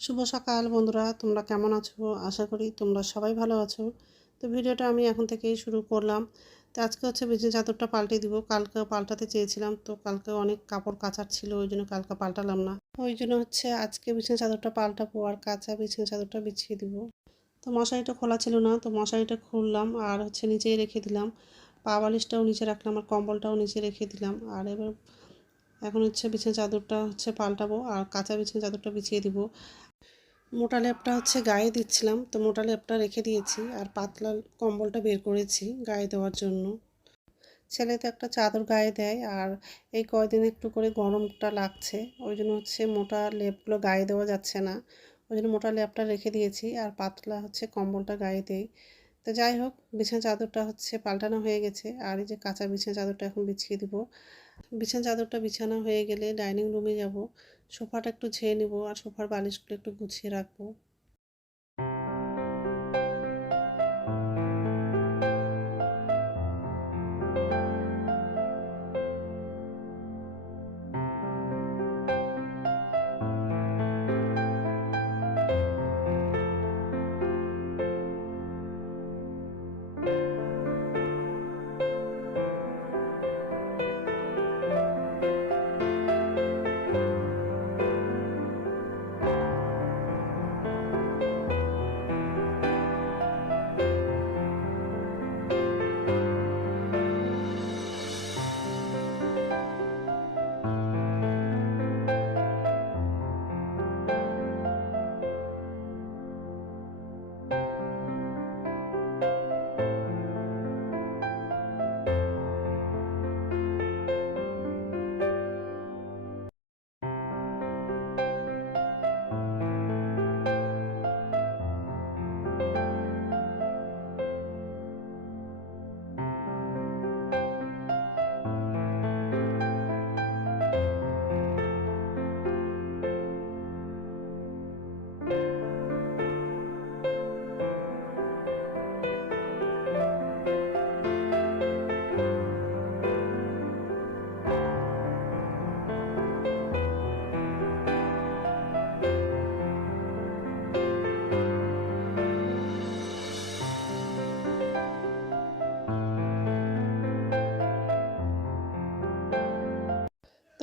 শুভ সকাল বন্ধুরা, তোমরা কেমন আছো? আশা করি তোমরা সবাই ভালো আছো। তো ভিডিওটা আমি এখন থেকেই শুরু করলাম। তো আজকে হচ্ছে বিছানা চাদরটা পাল্টে দিব। কালকে পাল্টাতে চেয়েছিলাম, তো কালকে অনেক কাপড় কাচার ছিল, ওই জন্য কালকে পাল্টালাম না। ওই জন্য হচ্ছে আজকে বিছানা চাদরটা পাল্টাবো আর কাঁচা বিছানা চাদরটা বিছিয়ে দিব। তো মশারিটা খোলা ছিল না, তো মশারিটা খুললাম আর হচ্ছে নিচেই রেখে দিলাম। পা বালিশটাও নিচে রাখলাম আর কম্বলটাও নিচে রেখে দিলাম। আর এবার এখন হচ্ছে বিছানা চাদরটা হচ্ছে পাল্টাবো আর কাঁচা বিছানা চাদরটা বিছিয়ে দিব। মোটা লেপটা হচ্ছে গায়ে দিচ্ছিলাম, তো মোটা লেপটা রেখে দিয়েছি আর পাতলা কম্বলটা বের করেছি গায়ে দেওয়ার জন্য। ছেলে তো একটা চাদর গায়ে দেয় আর এই কয়দিন একটু করে গরমটা লাগছে, ওই জন্য হচ্ছে মোটা লেপগুলো গায়ে দেওয়া যাচ্ছে না। ওই জন্য মোটা লেপটা রেখে দিয়েছি আর পাতলা হচ্ছে কম্বলটা গায়ে দেই। তো যাই হোক, বিছানা চাদরটা হচ্ছে পাল্টানো হয়ে গেছে আর এই যে কাঁচা বিছানা চাদরটা এখন বিছিয়ে দিব। বিছানা চাদরটা বিছানা হয়ে গেলে ডাইনিং রুমে যাব। সোফাটা একটু ছেয়ে নেব আর সোফার বালিশগুলো একটু গুছিয়ে রাখব।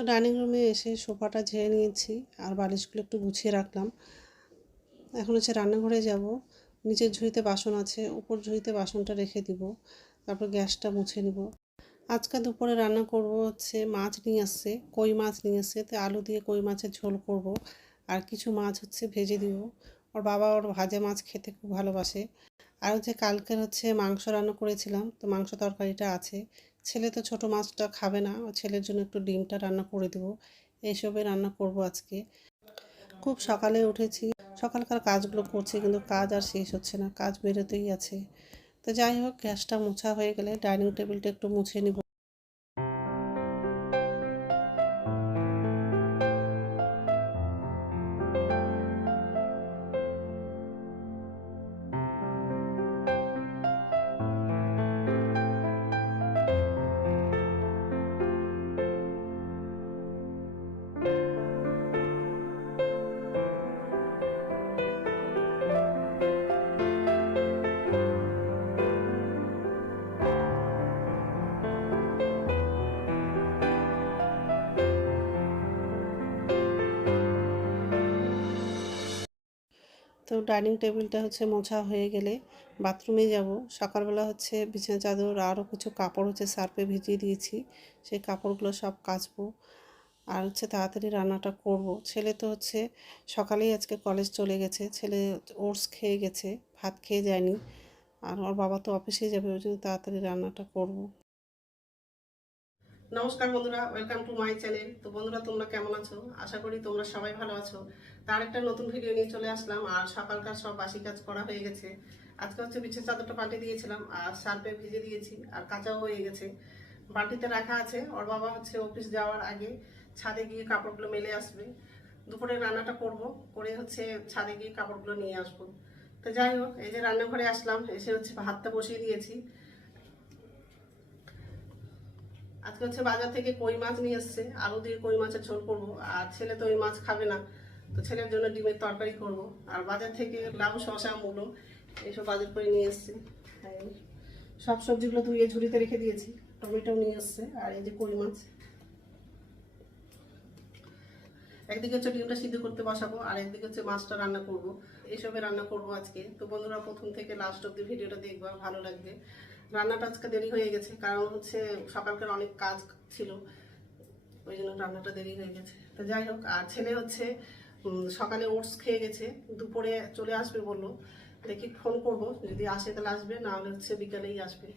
ডাইনিং রুমে এসে সোফাটা ঝেড়ে নিয়েছি আর বালিশগুলো একটু গুছিয়ে রাখলাম। এখন হচ্ছে রান্নাঘরে যাব। নিচের ঝুড়িতে বাসন আছে, উপর ঝুড়িতে বাসনটা রেখে দিব। তারপর গ্যাসটা মুছে নিব। আজকে দুপুরে রান্না করব হচ্ছে মাছ নিয়ে আসছে, কই মাছ নিয়ে আসছে। তো আলু দিয়ে কই মাছের ঝোল করব আর কিছু মাছ হচ্ছে ভেজে দিব। ওর বাবা ওর ভাজা মাছ খেতে খুব ভালোবাসে। আর হচ্ছে কালকের হচ্ছে মাংস রান্না করেছিলাম, তো মাংস তরকারিটা আছে। ছেলে তো ছোট, মাছটা খাবে না। ছেলের জন্য একটু ডিমটা রান্না করে দেবো। এইসবে রান্না করব আজকে। খুব সকালে উঠেছি। সকালকার কাজগুলো করছি কিন্তু কাজ আর শেষ হচ্ছে না। কাজ বেরোতেই আছে। তো যাই হোক, গ্যাসটা মোছা হয়ে গেলে ডাইনিং টেবিলটা একটু মুছে নিব। তো ডাইনিং টেবিলটা হচ্ছে মোছা হয়ে গেলে বাথরুমে যাব। সকালবেলা হচ্ছে বিছানা, চাদর, আরও কিছু কাপড় হচ্ছে সার্ফে ভিজিয়ে দিয়েছি। সেই কাপড়গুলো সব কাচবো আর হচ্ছে তাড়াতাড়ি রান্নাটা করব। ছেলে তো হচ্ছে সকালেই আজকে কলেজ চলে গেছে। ছেলে ওটস খেয়ে গেছে, ভাত খেয়ে যায়নি আর ওর বাবা তো অফিসে যাবে, ওই জন্য তাড়াতাড়ি রান্নাটা করব। নমস্কার বন্ধুরা ওয়েলকাম টু মাই চ্যানেল তো বন্ধুরা, তোমরা কেমন আছো? আশা করি তোমরা সবাই ভালো আছো। তার একটা নতুন ভিডিও নিয়ে চলে আসলাম। আর সকালকার সব বাসি কাজ করা হয়ে গেছে। আজকে হচ্ছে বিছের চাদরটা পাল্টে দিয়েছিলাম, আর সার্ফে ভিজে দিয়েছি, আর কাঁচাও হয়ে গেছে। বালতিতে রাখা আছে। ওর বাবা হচ্ছে অফিস যাওয়ার আগে ছাদে গিয়ে কাপড়গুলো মেলে আসবে। দুপুরে রান্নাটা করব, করে হচ্ছে ছাদে গিয়ে কাপড়গুলো নিয়ে আসব। তো যাই হোক, এই যে রান্নাঘরে আসলাম, এসে হচ্ছে ভাতটা বসিয়ে দিয়েছি। আজকে হচ্ছে বাজার থেকে কই মাছ নিয়ে এসছে। আলু দিয়ে কই মাছের ঝোল করব। আর ছেলে তো ওই মাছ খাবে না। তো ছেলের জন্য ডিমের তরকারি করব। আর বাজার থেকে লাউ শশা মূলো এইসব বাজার করে নিয়ে এসেছি। সব সবজিগুলো ধুয়ে ঝুড়িতে রেখে দিয়েছি। টমেটো নিয়ে এসছে। আর এই যে কই মাছ। একদিকে হচ্ছে ডিমটা সিদ্ধ করতে বসাবো। আর একদিকে হচ্ছে মাছটা রান্না করব। এইসবে রান্না করব আজকে। তো বন্ধুরা, প্রথম থেকে লাস্ট অব্দি ভিডিওটা দেখবা। ভালো লাগবে। রান্নাটা আজকে দেরি হয়ে গেছে, কারণ হচ্ছে সকালকার অনেক কাজ ছিল, ওই জন্য রান্নাটা দেরি হয়ে গেছে। তো যাই হোক, আর ছেলে হচ্ছে সকালে ওটস খেয়ে গেছে, দুপুরে চলে আসবে বলল, দেখি ফোন করব, যদি আসে তাহলে আসবে, না হলে হচ্ছে বিকালেই আসবে।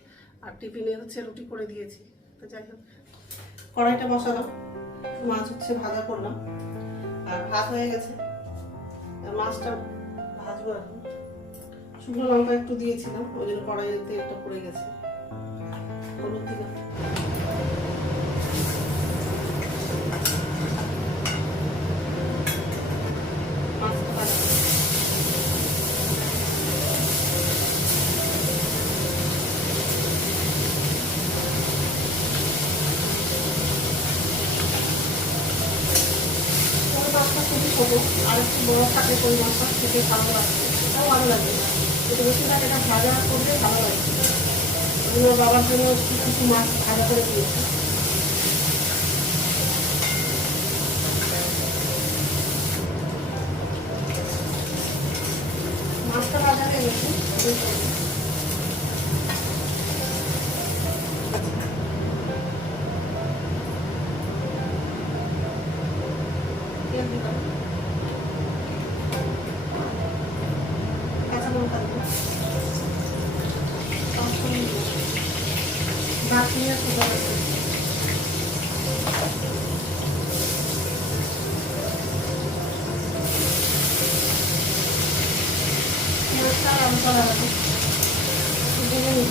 আর টিফিনে হচ্ছে রুটি করে দিয়েছি, তো যাই হোক। কড়াইটা বসালাম, মাছ হচ্ছে ভাজা করলাম, আর ভাত হয়ে গেছে, মাছটা ভাজবো এখন। শুকনো লঙ্কা একটু দিয়েছিলাম, ওই জন্য কড়াইতে একটা পড়ে গেছে। আর একটু বড় থাকে মাছটা খেতে ভালো লাগে এটাও ভালো লাগে কিন্তু বেশিরভাগ এটা ভাজা করলে ভালো লাগে আমি বাবার জন্য কিছু মাছ ভাজা করে দিয়েছি মাছটা ভাজা হয়ে গেছে তেল দিলাম কাঁচা লঙ্কা দিলাম পাঁচফোড়ন দিলাম ভাত নিয়ে সুন্দর আছে পেঁয়াজটা আর লঙ্কা লাগাবো একটু ভেজে নিব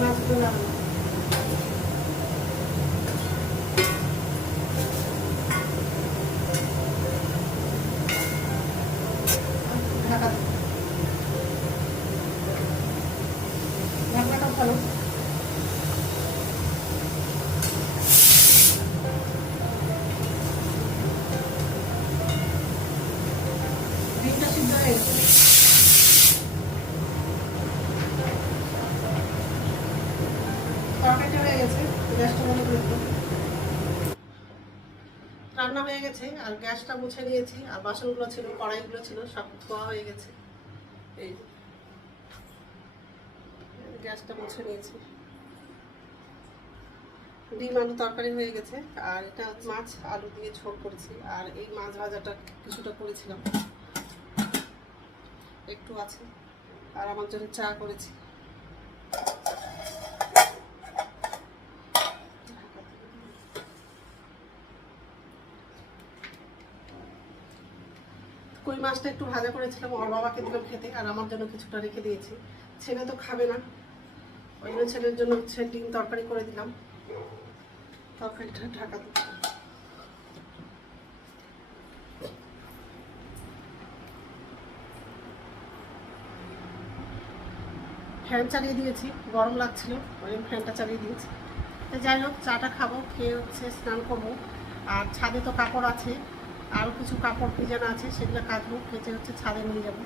মাছগুলো ঢাকা। ঢাকনাটা ভালো ডিমটা সিদ্ধ হয়ে গেছে তরকারিটা হয়ে গেছে গ্যাসটা বন্ধ করে দিলাম রান্না হয়ে গেছে, আর গ্যাসটা মুছে নিয়েছি, আর বাসনগুলো ছিল, কড়াইগুলো ছিল, সব ধোয়া হয়ে গেছে। এই গ্যাসটা মুছে নিয়েছি। ডিম আলু তরকারি হয়ে গেছে, আর এটা মাছ, আলু দিয়ে ঝোল করেছি, আর এই মাছ ভাজাটা কিছুটা করেছিলাম। একটু আছে, আর আমার জন্য চা করেছি। কই মাছটা একটু ভাজা করেছিলাম, ওর বাবাকে দিলাম খেতে, আর আমার জন্য কিছুটা রেখে দিয়েছি। ছেলে তো খাবে না। ওই জন্য ছেলের জন্য হচ্ছে ডিম তরকারি করে দিলাম। তরকারিটা ঢাকা দিচ্ছি ফ্যান চালিয়ে দিয়েছি, গরম লাগছিল, ওই ফ্যানটা চালিয়ে দিয়েছি। যাই হোক, চাটা খাব, খেয়ে হচ্ছে স্নান করব। আর ছাদে তো কাপড় আছে আরও কিছু কাপড় ভিজানো আছে, সেগুলো কাচবো, কেচে হচ্ছে ছাদে নিয়ে যাব।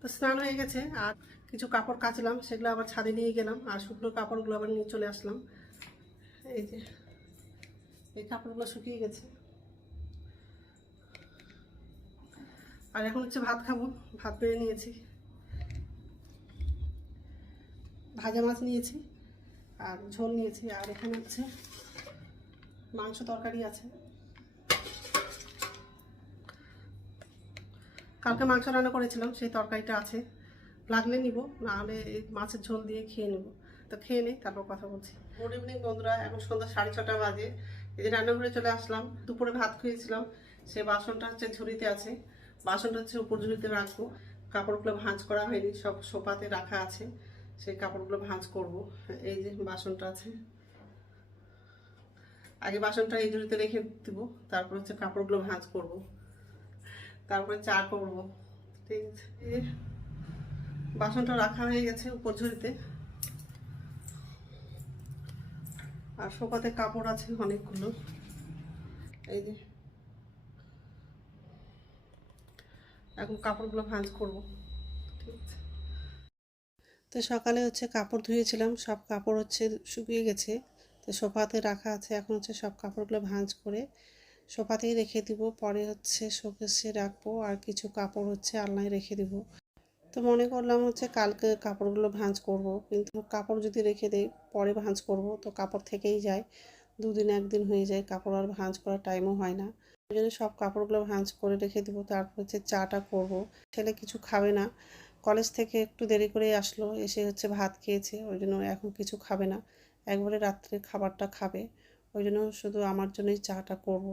তো স্নান হয়ে গেছে, আর কিছু কাপড় কাচলাম, সেগুলো আবার ছাদে নিয়ে গেলাম, আর শুকনো কাপড়গুলো আবার নিয়ে চলে আসলাম। এই যে, এই কাপড়গুলো শুকিয়ে গেছে। আর এখন হচ্ছে ভাত খাব, ভাত বেড়ে নিয়েছি। ভাজা মাছ নিয়েছি, আর ঝোল নিয়েছি, আর এখানে হচ্ছে মাংস তরকারি আছে। কালকে মাংস রান্না করেছিলাম, সেই তরকারিটা আছে। লাগলে নিব, নাহলে এই মাছের ঝোল দিয়ে খেয়ে নেব। তো খেয়ে নেই তারপর কথা বলছি। গুড ইভিনিং বন্ধুরা, এখন সন্ধ্যা সাড়ে ছটা বাজে। এই যে রান্নাঘরে চলে আসলাম, দুপুরে ভাত খেয়েছিলাম। সে বাসনটা হচ্ছে ঝুড়িতে আছে, বাসনটা হচ্ছে উপর ঝুড়িতে রাখব। কাপড়গুলো ভাঁজ করা হয়নি, সব সোপাতে রাখা আছে। সেই কাপড়গুলো ভাঁজ করব, এই যে বাসনটা আছে। আগে বাসনটা এই ঝুড়িতে রেখে দিব, তারপর হচ্ছে কাপড়গুলো ভাঁজ করব। তারপরে চা করব। ঠিক আছে বাসনটা রাখা হয়ে গেছে উপর ঝুড়িতে। আর সোফাতে কাপড় আছে অনেকগুলো। এই যে এখন কাপড়গুলো ভাঁজ করব। ঠিক তো সকালে হচ্ছে কাপড় ধুয়েছিলাম, সব কাপড় হচ্ছে শুকিয়ে গেছে। তো সোফাতে রাখা আছে, এখন হচ্ছে সব কাপড়গুলো ভাঁজ করে সোফাতেই রেখে দিব, পরে হচ্ছে শোকেসে রাখব আর কিছু কাপড় হচ্ছে আলনায় রেখে দিব। তো মনে করলাম হচ্ছে কালকে কাপড়গুলো ভাঁজ করব, কিন্তু কাপড় যদি রেখে দেই, পরে ভাঁজ করব, তো কাপড় থেকেই যায়। দুদিন একদিন হয়ে যায়, কাপড় আর ভাঁজ করার টাইমও হয় না। ওই জন্য সব কাপড়গুলো ভাঁজ করে রেখে দেবো, তারপর হচ্ছে চাটা করব। ছেলে কিছু খাবে না, কলেজ থেকে একটু দেরি করে আসলো, এসে হচ্ছে ভাত খেয়েছে, ওই জন্য এখন কিছু খাবে না। একবারে রাত্রে খাবারটা খাবে, ওই জন্য শুধু আমার জন্যই চাটা করব।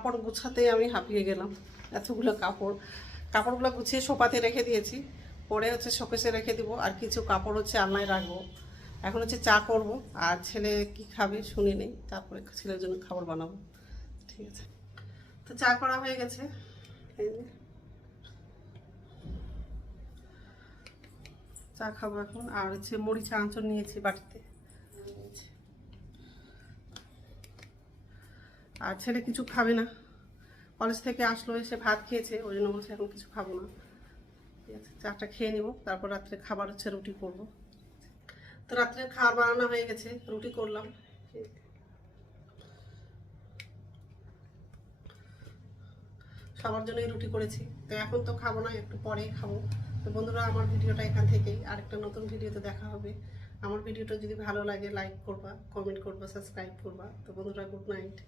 কাপড় গুছাতে আমি হাঁপিয়ে গেলাম। এতগুলো কাপড়। কাপড়গুলো গুছিয়ে সোপাতে রেখে দিয়েছি। পরে হচ্ছে শোকেসে রেখে দিব। আর কিছু কাপড় হচ্ছে আলনায় রাখব। এখন হচ্ছে চা করব। আর ছেলে কি খাবে শুনে নেই। তারপরে ছেলের জন্য খাবার বানাবো। ঠিক আছে। তো চা করা হয়ে গেছে। চা খাব এখন। আর হচ্ছে মুড়ি চা আঁচড় নিয়েছি বাটিতে। আর ছেলে কিছু খাবে না। কলেজ থেকে আসলো, এসে ভাত খেয়েছে, ওই জন্য বলছে এখন কিছু খাব না। ঠিক আছে, চাটা খেয়ে নিব, তারপর রাত্রে খাবার হচ্ছে, রুটি করব। তো রাত্রে খাবার বানানো হয়ে গেছে, রুটি করলাম। সবার জন্যই রুটি করেছি। তো এখন তো খাব না, একটু পরেই খাব। তো বন্ধুরা, আমার ভিডিওটা এখান থেকেই। আরেকটা নতুন ভিডিওতে দেখা হবে। আমার ভিডিওটা যদি ভালো লাগে লাইক করবা কমেন্ট করবা সাবস্ক্রাইব করবা। তো বন্ধুরা গুড নাইট